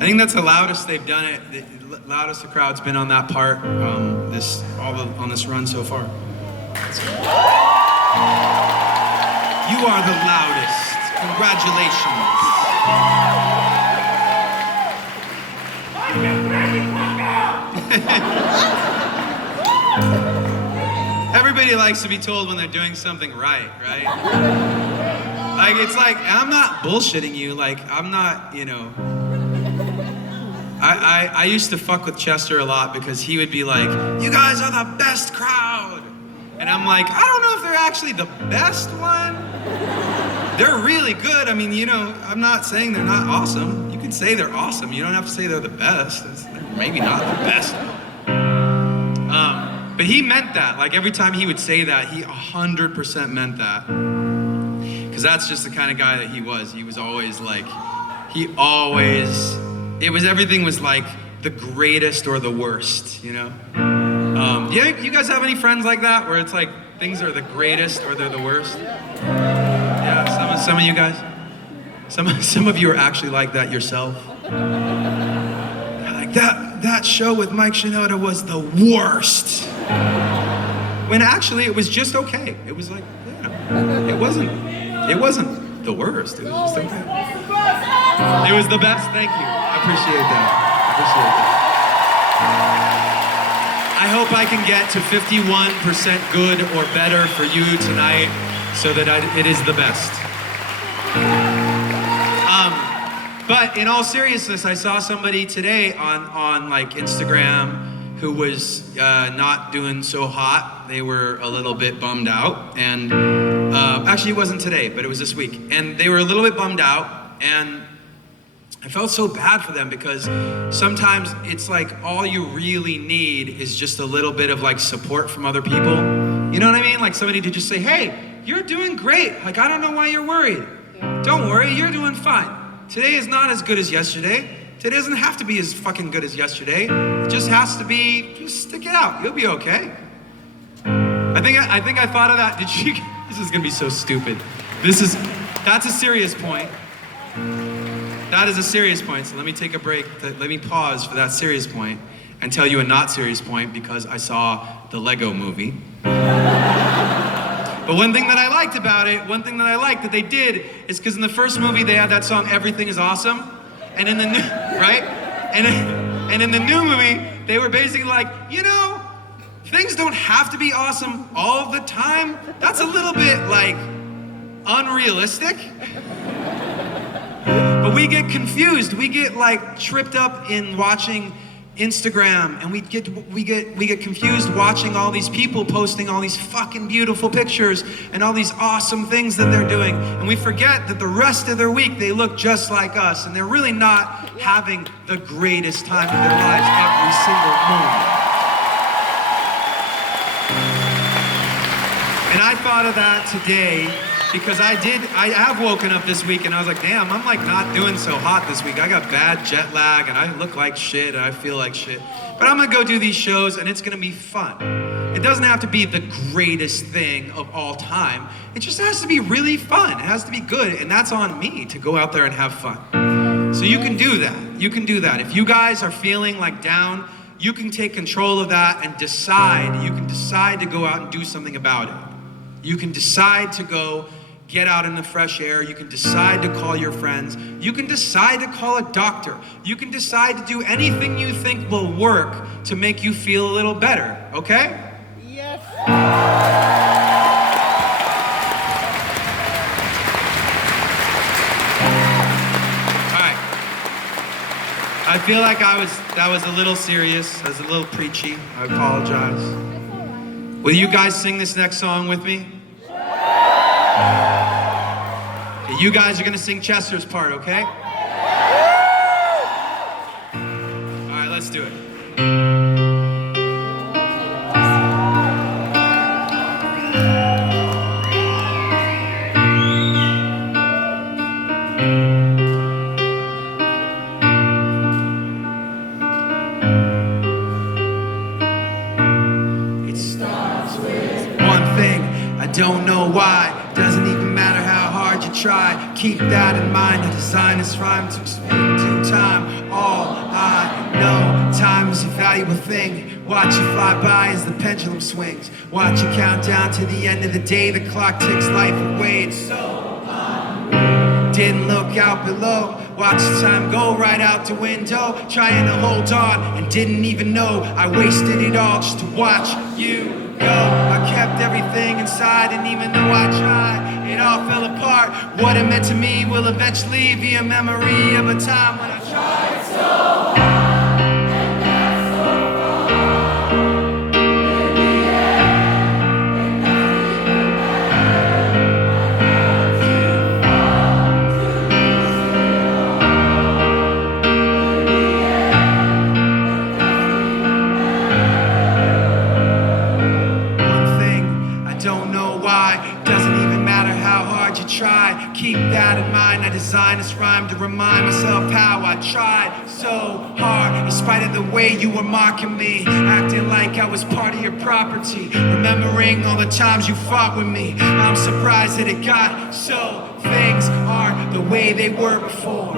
I think that's the loudest they've done it. The loudest the crowd's been on that part, on this run so far. You are the loudest. Congratulations. Everybody likes to be told when they're doing something right? Like, it's like, I'm not bullshitting you, like, I'm not, you know. I used to fuck with Chester a lot because he would be like, you guys are the best crowd. And I'm like, I don't know if they're actually the best one. They're really good. I mean, you know, I'm not saying they're not awesome. You can say they're awesome. You don't have to say they're the best. They're maybe not the best. But he meant that. Like, every time he would say that, he 100% meant that. Because that's just the kind of guy that he was. He was always like, everything was like the greatest or the worst, you know? You guys have any friends like that, where it's like, things are the greatest or they're the worst? Yeah, some of you guys. Some of you are actually like that yourself. Like, that show with Mike Shinoda was the worst. When actually it was just okay. It was like, yeah, it wasn't the worst. It was just okay. It was the best. Thank you. I appreciate that. I hope I can get to 51% good or better for you tonight, so that it is the best. But in all seriousness, I saw somebody today on like Instagram who was not doing so hot. They were a little bit bummed out, and actually it wasn't today, but it was this week. And they were a little bit bummed out, and I felt so bad for them, because sometimes it's like all you really need is just a little bit of like support from other people. You know what I mean? Like somebody to just say, hey, you're doing great. Like, I don't know why you're worried. Don't worry, you're doing fine. Today is not as good as yesterday. Today doesn't have to be as fucking good as yesterday. It just has to be, just stick it out. You'll be okay. I think I thought of that. This is gonna be so stupid. That's a serious point. That is a serious point, so let me take a break. Let me pause for that serious point and tell you a not serious point, because I saw the Lego movie. But one thing that I liked about it, that they did, is because in the first movie they had that song, Everything is Awesome. And in the new, right? And in the new movie, they were basically like, you know, things don't have to be awesome all the time. That's a little bit like unrealistic. But we get confused. We get like tripped up in watching Instagram, and we get confused watching all these people posting all these fucking beautiful pictures and all these awesome things that they're doing, and we forget that the rest of their week they look just like us, and they're really not having the greatest time of their lives every single moment. And I thought of that today, because I have woken up this week and I was like, damn, I'm like not doing so hot this week. I got bad jet lag and I look like shit and I feel like shit. But I'm gonna go do these shows and it's gonna be fun. It doesn't have to be the greatest thing of all time. It just has to be really fun. It has to be good, and that's on me to go out there and have fun. So you can do that. You can do that. If you guys are feeling like down, you can take control of that and decide. You can decide to go out and do something about it. You can decide to go get out in the fresh air. You can decide to call your friends. You can decide to call a doctor. You can decide to do anything you think will work to make you feel a little better, okay? Yes. All right. I feel like that was a little serious. That was a little preachy. I apologize. Will you guys sing this next song with me? Okay, you guys are gonna sing Chester's part, okay? All right, let's do it. It starts with one thing, I don't know why. Doesn't even matter how hard you try. Keep that in mind. The design is rhyme to explain to time. All Time is a valuable thing. Watch it fly by as the pendulum swings. Watch it count down to the end of the day. The clock takes life away. It's so fun. Didn't look out below. Watch the time go right out the window. Trying to hold on and didn't even know I wasted it all just to watch you go. I kept everything inside, and even though I tried, it all fell apart. What it meant to me will eventually be a memory of a time when I tried so hard. Try, keep that in mind. I designed this rhyme to remind myself how I tried so hard, in spite of the way you were mocking me, acting like I was part of your property, remembering all the times you fought with me. I'm surprised that it got so. Things are the way they were before.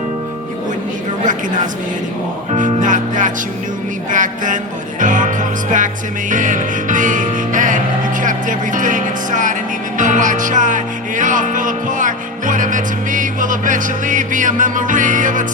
You wouldn't even recognize me anymore. Not that you knew me back then, but it all comes back to me in the end. You kept everything inside, and even though I tried, it all fell apart. What it meant to me will eventually be a memory of a